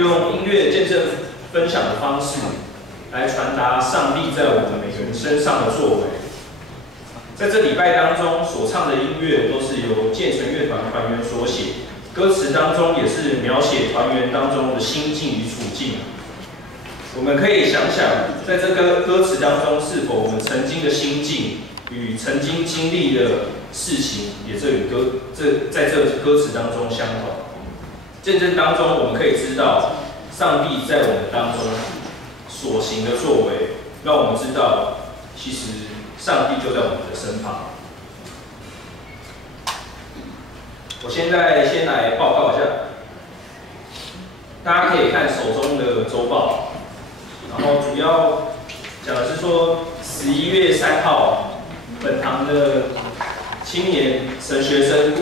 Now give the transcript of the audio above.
用音乐见证分享的方式，来传达上帝在我们每个人身上的作为。在这礼拜当中所唱的音乐都是由建成乐团团员所写，歌词当中也是描写团员当中的心境与处境。我们可以想想，在这个歌词当中，是否我们曾经的心境与曾经经历的事情，也在这歌词当中相同。见证当中，我们可以知道上帝在我们当中所行的作为，让我们知道，其实上帝就在我们的身旁。我现在先来报告一下，大家可以看手中的周报，然后主要讲的是说11月3号，本堂的青年神学生